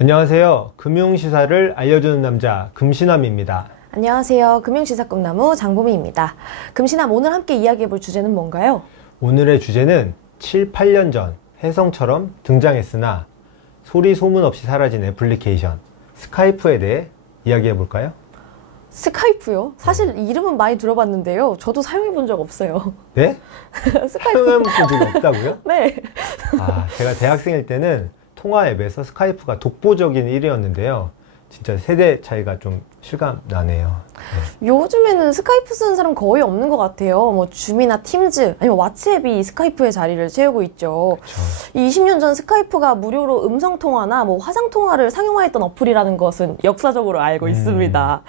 안녕하세요. 금융시사를 알려주는 남자 금신남입니다. 안녕하세요. 금융시사 꿈나무 장보미입니다. 금신남, 오늘 함께 이야기해볼 주제는 뭔가요? 오늘의 주제는 7, 8년 전 혜성처럼 등장했으나 소리 소문 없이 사라진 애플리케이션 스카이프에 대해 이야기해볼까요? 스카이프요? 사실 이름은 많이 들어봤는데요. 저도 사용해본 적 없어요. 네? 스카이프. 사용해본 적이 없다고요? 네. 제가 대학생일 때는 통화 앱에서 스카이프가 독보적인 1위였는데요. 진짜 세대 차이가 좀 실감나네요. 네. 요즘에는 스카이프 쓰는 사람 거의 없는 것 같아요. 뭐 줌이나 팀즈, 아니면 왓츠앱이 스카이프의 자리를 채우고 있죠. 그쵸. 20년 전 스카이프가 무료로 음성통화나 뭐 화상통화를 상용화했던 어플이라는 것은 역사적으로 알고 있습니다.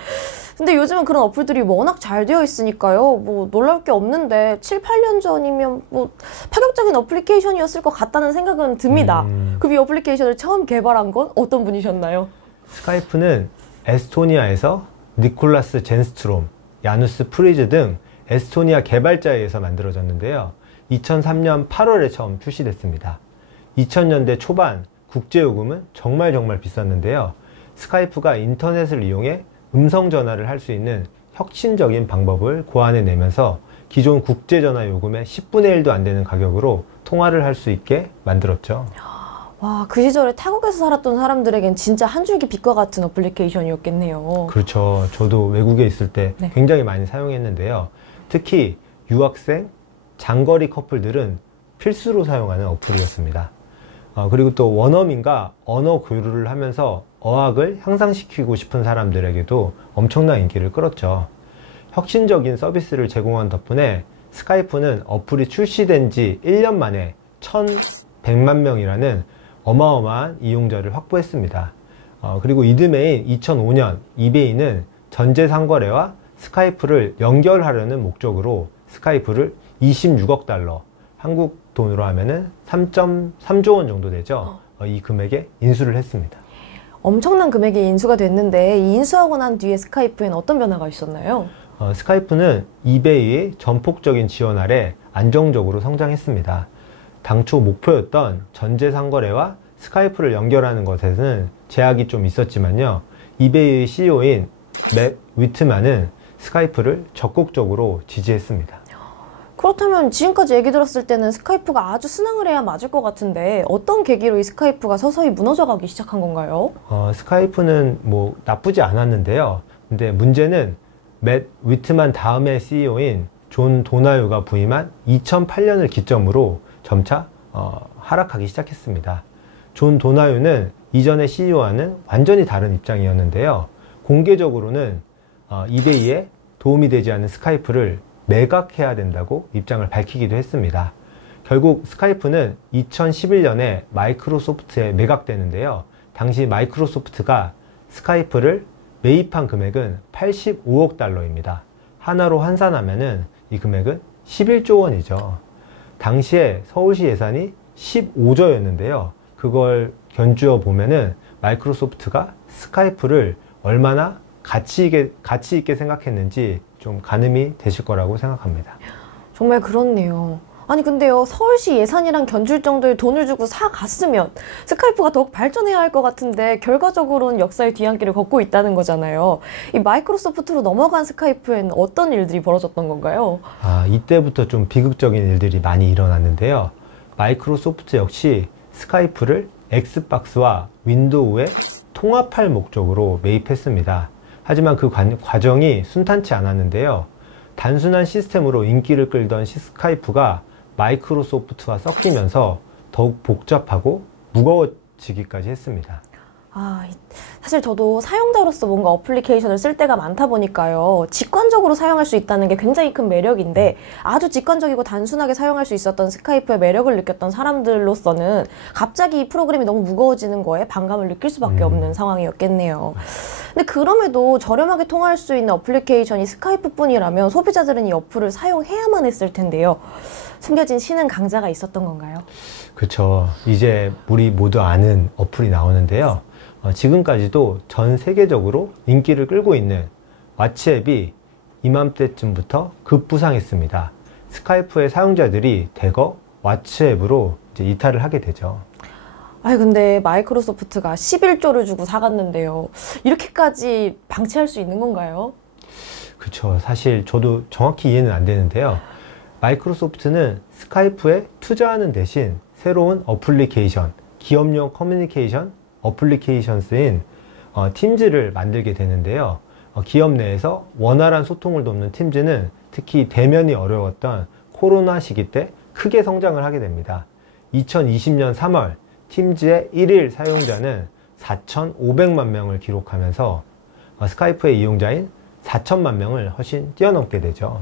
근데 요즘은 그런 어플들이 워낙 잘 되어 있으니까요. 뭐 놀라울 게 없는데 7, 8년 전이면 뭐 파격적인 어플리케이션이었을 것 같다는 생각은 듭니다. 그 이 어플리케이션을 처음 개발한 건 어떤 분이셨나요? 스카이프는 에스토니아에서 니콜라스 젠스트롬, 야누스 프리즈 등 에스토니아 개발자에 의해서 만들어졌는데요. 2003년 8월에 처음 출시됐습니다. 2000년대 초반 국제요금은 정말 비쌌는데요. 스카이프가 인터넷을 이용해 음성전화를 할 수 있는 혁신적인 방법을 고안해내면서 기존 국제전화 요금의 10분의 1도 안 되는 가격으로 통화를 할 수 있게 만들었죠. 와, 그 시절에 타국에서 살았던 사람들에겐 진짜 한 줄기 빛과 같은 어플리케이션이었겠네요. 그렇죠. 저도 외국에 있을 때 네. 굉장히 많이 사용했는데요. 특히 유학생, 장거리 커플들은 필수로 사용하는 어플이었습니다. 그리고 또 원어민과 언어 교류를 하면서 어학을 향상시키고 싶은 사람들에게도 엄청난 인기를 끌었죠. 혁신적인 서비스를 제공한 덕분에 스카이프는 어플이 출시된 지 1년 만에 1,100만 명이라는 어마어마한 이용자를 확보했습니다. 그리고 이듬해인 2005년 이베이는 전재상거래와 스카이프를 연결하려는 목적으로 스카이프를 26억 달러, 한국 돈으로 하면은 3.3조 원 정도 되죠. 이 금액에 인수를 했습니다. 엄청난 금액이 인수가 됐는데 이 인수하고 난 뒤에 스카이프엔 어떤 변화가 있었나요? 스카이프는 이베이의 전폭적인 지원 아래 안정적으로 성장했습니다. 당초 목표였던 전재상거래와 스카이프를 연결하는 것에는 제약이 좀 있었지만요. 이베이의 CEO인 맷 위트만은 스카이프를 적극적으로 지지했습니다. 그렇다면 지금까지 얘기 들었을 때는 스카이프가 아주 순항을 해야 맞을 것 같은데 어떤 계기로 이 스카이프가 서서히 무너져가기 시작한 건가요? 스카이프는 뭐 나쁘지 않았는데요. 근데 문제는 맷 위트만 다음의 CEO인 존 도나유가 부임한 2008년을 기점으로 점차 하락하기 시작했습니다. 존 도나유는 이전의 CEO와는 완전히 다른 입장이었는데요. 공개적으로는 이베이에 도움이 되지 않는 스카이프를 매각해야 된다고 입장을 밝히기도 했습니다. 결국 스카이프는 2011년에 마이크로소프트에 매각되는데요. 당시 마이크로소프트가 스카이프를 매입한 금액은 85억 달러입니다. 하나로 환산하면은 이 금액은 11조 원이죠. 당시에 서울시 예산이 15조였는데요. 그걸 견주어 보면은 마이크로소프트가 스카이프를 얼마나 가치 있게 생각했는지 좀 가늠이 되실 거라고 생각합니다. 정말 그렇네요. 아니 근데요, 서울시 예산이랑 견줄 정도의 돈을 주고 사갔으면 스카이프가 더욱 발전해야 할 것 같은데 결과적으로는 역사의 뒤안길을 걷고 있다는 거잖아요. 이 마이크로소프트로 넘어간 스카이프에는 어떤 일들이 벌어졌던 건가요? 이때부터 좀 비극적인 일들이 많이 일어났는데요. 마이크로소프트 역시 스카이프를 엑스박스와 윈도우에 통합할 목적으로 매입했습니다. 하지만 그 과정이 순탄치 않았는데요. 단순한 시스템으로 인기를 끌던 스카이프가 마이크로소프트와 섞이면서 더욱 복잡하고 무거워지기까지 했습니다. 사실 저도 사용자로서 뭔가 어플리케이션을 쓸 때가 많다 보니까요. 직관적으로 사용할 수 있다는 게 굉장히 큰 매력인데 아주 직관적이고 단순하게 사용할 수 있었던 스카이프의 매력을 느꼈던 사람들로서는 갑자기 이 프로그램이 너무 무거워지는 거에 반감을 느낄 수밖에 없는 상황이었겠네요. 근데 그럼에도 저렴하게 통화할 수 있는 어플리케이션이 스카이프뿐이라면 소비자들은 이 어플을 사용해야만 했을 텐데요. 숨겨진 신은 강자가 있었던 건가요? 그렇죠. 이제 우리 모두 아는 어플이 나오는데요. 지금까지도 전 세계적으로 인기를 끌고 있는 왓츠앱이 이맘때쯤부터 급부상했습니다. 스카이프의 사용자들이 대거 왓츠앱으로 이제 이탈을 하게 되죠. 아니, 근데 마이크로소프트가 11조를 주고 사갔는데요. 이렇게까지 방치할 수 있는 건가요? 그쵸. 사실 저도 정확히 이해는 안 되는데요. 마이크로소프트는 스카이프에 투자하는 대신 새로운 어플리케이션, 기업용 커뮤니케이션 어플리케이션스인 팀즈를 만들게 되는데요. 기업 내에서 원활한 소통을 돕는 팀즈는 특히 대면이 어려웠던 코로나 시기 때 크게 성장을 하게 됩니다. 2020년 3월 팀즈의 1일 사용자는 4,500만 명을 기록하면서 스카이프의 이용자인 4천만 명을 훨씬 뛰어넘게 되죠.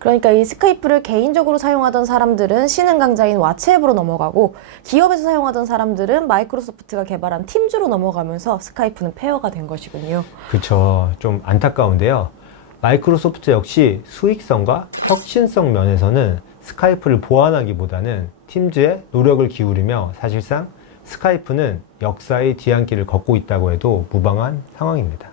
그러니까 이 스카이프를 개인적으로 사용하던 사람들은 신흥 강자인 왓츠앱으로 넘어가고 기업에서 사용하던 사람들은 마이크로소프트가 개발한 팀즈로 넘어가면서 스카이프는 폐허가 된 것이군요. 그쵸. 좀 안타까운데요. 마이크로소프트 역시 수익성과 혁신성 면에서는 스카이프를 보완하기보다는 팀즈에 노력을 기울이며 사실상 스카이프는 역사의 뒤안길을 걷고 있다고 해도 무방한 상황입니다.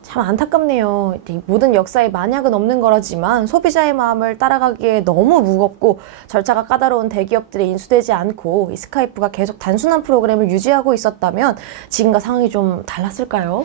참 안타깝네요. 모든 역사에 만약은 없는 거라지만 소비자의 마음을 따라가기에 너무 무겁고 절차가 까다로운 대기업들에 인수되지 않고 이 스카이프가 계속 단순한 프로그램을 유지하고 있었다면 지금과 상황이 좀 달랐을까요?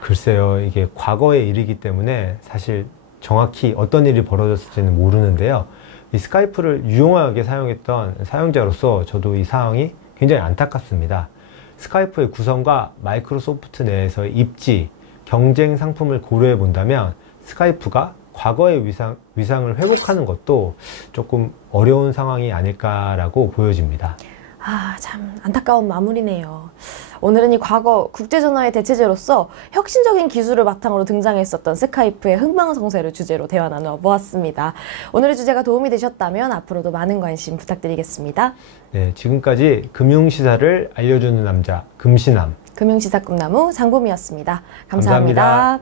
글쎄요. 이게 과거의 일이기 때문에 사실 정확히 어떤 일이 벌어졌을지는 모르는데요. 이 스카이프를 유용하게 사용했던 사용자로서 저도 이 상황이 굉장히 안타깝습니다. 스카이프의 구성과 마이크로소프트 내에서의 입지, 경쟁 상품을 고려해 본다면 스카이프가 과거의 위상을 회복하는 것도 조금 어려운 상황이 아닐까라고 보여집니다. 아, 참 안타까운 마무리네요. 오늘은 이 과거 국제전화의 대체제로서 혁신적인 기술을 바탕으로 등장했었던 스카이프의 흥망성쇠를 주제로 대화 나누어 보았습니다. 오늘의 주제가 도움이 되셨다면 앞으로도 많은 관심 부탁드리겠습니다. 네, 지금까지 금융시사를 알려주는 남자 금시남 금융시사 꿈나무 장봄이었습니다. 감사합니다.